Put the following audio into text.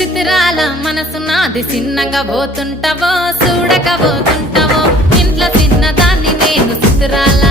చిత్రాల మనసు నాది చిన్నగా పోతుంటావో చూడక పోతుంటావో ఇంట్లో చిన్నదాన్ని నేను చిత్రాల